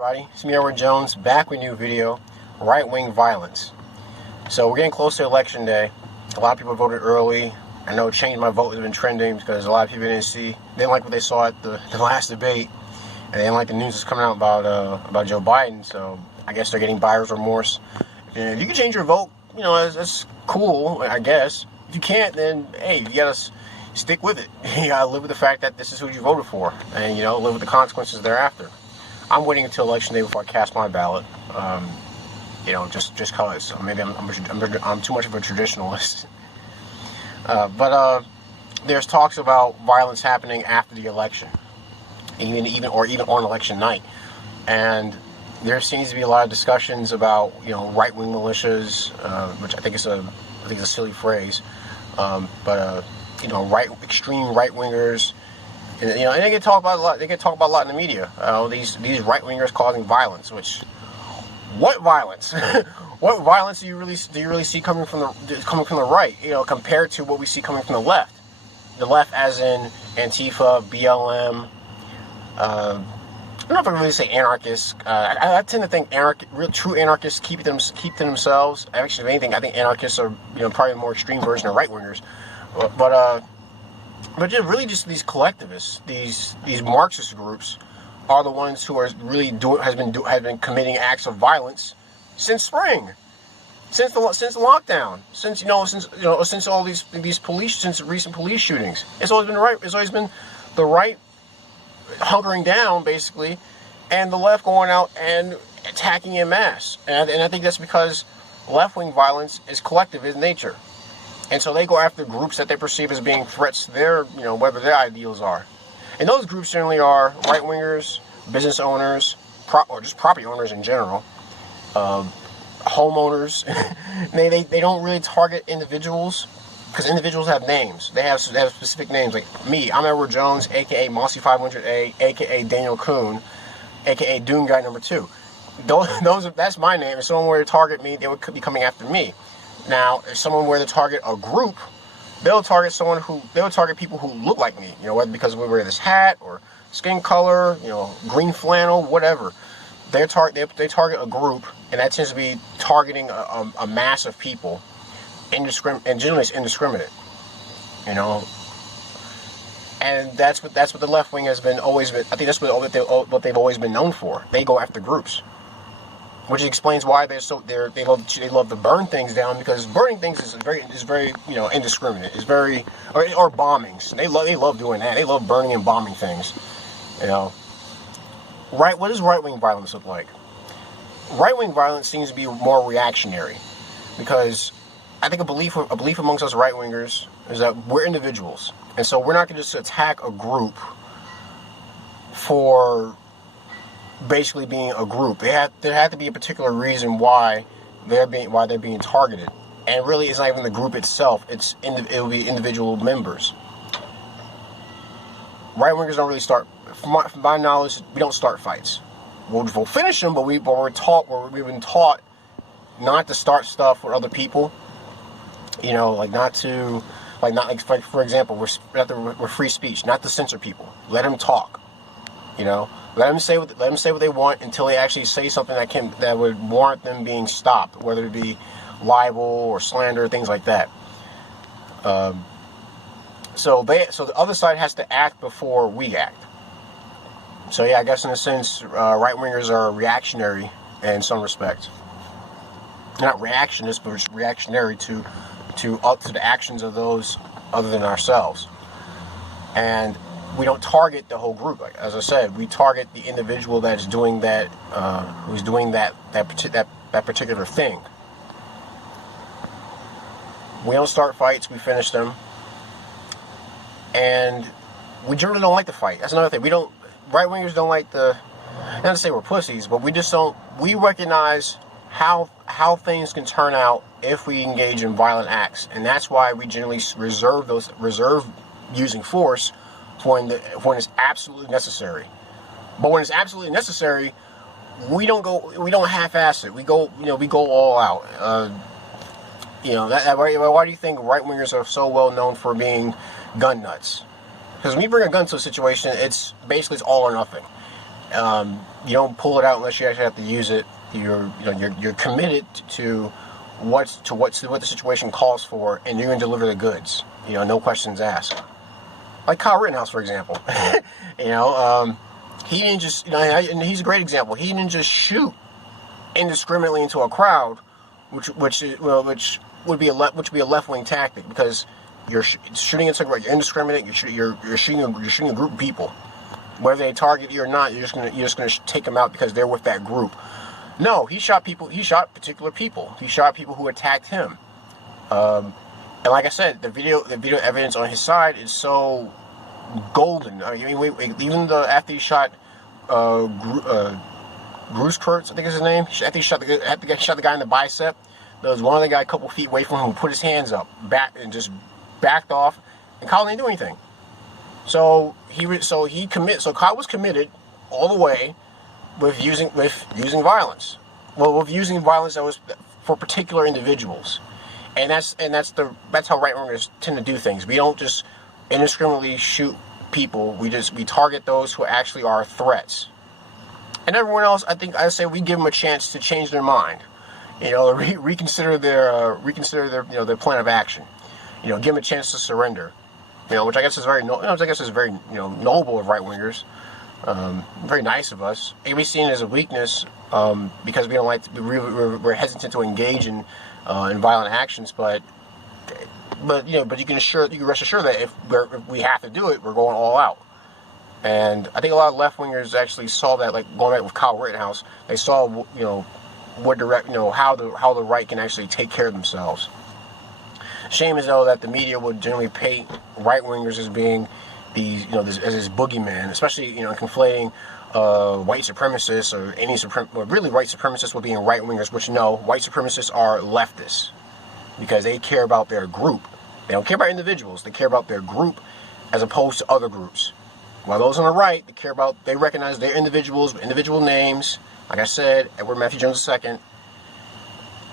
Everybody, it's me, Edward Jones, back with a new video, right-wing violence. So we're getting close to election day. A lot of people voted early. I know Change My Vote has been trending because a lot of people didn't like what they saw at the last debate, and they didn't like the news that's coming out about Joe Biden. So I guess they're getting buyer's remorse. If you can change your vote, you know, that's cool, I guess. If you can't, then hey, you gotta stick with it. You gotta live with the fact that this is who you voted for, and you know, live with the consequences thereafter. I'm waiting until election day before I cast my ballot. You know, just cause maybe I'm too much of a traditionalist. But there's talks about violence happening after the election, even on election night, and there seems to be a lot of discussions about, you know, right-wing militias, which I think is a silly phrase, but you know, extreme right-wingers. And, you know, and they get talked about a lot. They get talked about a lot in the media. These right wingers causing violence. Which, what violence? What violence do you really see coming from the right? You know, compared to what we see coming from the left. The left, as in Antifa, BLM. I don't know if I really say anarchists. I tend to think true anarchists keep to themselves. Actually, if anything, I think anarchists are, you know, probably a more extreme version of right wingers. But really, just these collectivists, these Marxist groups, are the ones who are really have been committing acts of violence since spring, since the lockdown, since all these since recent police shootings. It's always been the right hunkering down basically, and the left going out and attacking en masse. And I think that's because left-wing violence is collective in nature. And so they go after groups that they perceive as being threats to their, you know, whatever their ideals are. And those groups generally are right-wingers, business owners, or just property owners in general, homeowners. they don't really target individuals, because individuals have names. They have specific names. Like me, I'm Edward Jones, a.k.a. Mossy500A, a.k.a. Daniel Kuhn, a.k.a. Doom Guy number 2. That's my name. If someone were to target me, they would be coming after me. Now, if someone were to target a group, they'll target people who look like me, you know, whether because we wear this hat or skin color, you know, green flannel, whatever. They target a group, and that tends to be targeting a mass of people, and generally it's indiscriminate, you know. And that's what the left wing has always been. I think that's what they've always been known for. They go after groups. Which explains why they love to burn things down, because burning things is very you know, indiscriminate. It's very or bombings. They love doing that. They love burning and bombing things. You know. What does right-wing violence look like? Right-wing violence seems to be more reactionary, because I think a belief amongst us right-wingers is that we're individuals, and so we're not going to just attack a group for basically being a group. There had to be a particular reason why they're being targeted, and really it's not even the group itself. It will be individual members. Right wingers don't really start. From my knowledge, we don't start fights. We'll finish them, but we've been taught not to start stuff with other people. You know, for example, we're free speech, not to censor people. Let them talk. You know, let them say what they want until they actually say something that would warrant them being stopped, whether it be libel or slander, things like that. So the other side has to act before we act. So yeah, I guess in a sense, right wingers are reactionary in some respects. Not reactionist, but just reactionary to the actions of those other than ourselves. And we don't target the whole group. Like, as I said, we target the individual that is doing that, who's doing that particular thing. We don't start fights, we finish them. And we generally don't like to fight. That's another thing. Right-wingers don't like not to say we're pussies, but we recognize how things can turn out if we engage in violent acts. And that's why we generally reserve using force when it's absolutely necessary. But when it's absolutely necessary, we don't half-ass it. We go all out. You know, why do you think right-wingers are so well known for being gun nuts? Because when you bring a gun to a situation, it's all or nothing. You don't pull it out unless you actually have to use it. You're committed to what the situation calls for, and you're going to deliver the goods. No questions asked. Like Kyle Rittenhouse, for example. He didn't just, and he's a great example. He didn't just shoot indiscriminately into a crowd, which would be a left-wing tactic, because you're shooting into a crowd. You're indiscriminate. You're shooting a group of people. Whether they target you or not, you're just gonna take them out because they're with that group. No, he shot people. He shot particular people. He shot people who attacked him. And like I said, the video evidence on his side is so golden. I mean, even after he shot Grosskreutz, I think is his name. After he shot the guy in the bicep, there was one other guy a couple feet away from him who put his hands up, just backed off, and Kyle didn't do anything. So Kyle was committed all the way with using violence. Well, with using violence that was for particular individuals, and that's how right wingers tend to do things. We don't just indiscriminately shoot people. We target those who actually are threats. And everyone else, I say we give them a chance to change their mind. Reconsider their their plan of action. Give them a chance to surrender. Which I guess is very noble of right wingers. Very nice of us. It can be seen as a weakness because we don't like we're hesitant to engage in violent actions. But you can rest assured that if we have to do it, we're going all out. And I think a lot of left wingers actually saw that, like going back with Kyle Rittenhouse, they saw how the right can actually take care of themselves. Shame is though that the media would generally paint right wingers as being these, as this boogeyman, especially conflating white supremacists or really white supremacists with being right wingers. Which white supremacists are leftists because they care about their group. They don't care about individuals. They care about their group as opposed to other groups. While those on the right, they recognize their individuals with individual names. Like I said, Edward Matthew Jones II.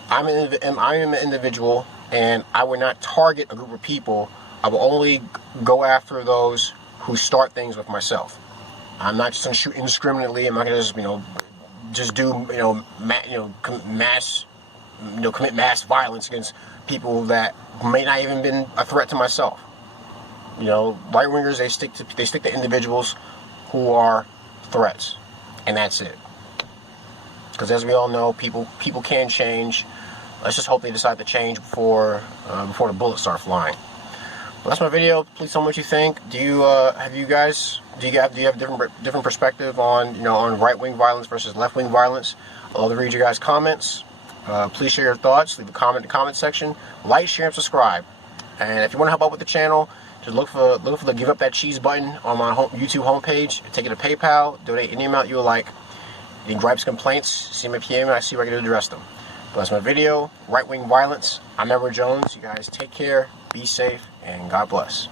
I'm an individual, and I would not target a group of people. I will only go after those who start things with myself. I'm not just going to shoot indiscriminately. I'm not going to just commit mass violence against people that may not even been a threat to myself. Right wingers, they stick to individuals who are threats, and that's it. Because as we all know, people can change. Let's just hope they decide to change before the bullets start flying. Well, that's my video. Please tell me what you think. Do you have different perspective on right-wing violence versus left-wing violence? I'd love to read your guys' comments. Please share your thoughts. Leave a comment in the comment section. Like, share, and subscribe. And if you want to help out with the channel, just look for the Give Up That Cheese button on my YouTube homepage. Take it to PayPal. Donate any amount you would like. Any gripes, complaints, see my PM, and I see where I can address them. But that's my video. Right-wing violence. I'm Edward Jones. You guys take care, be safe, and God bless.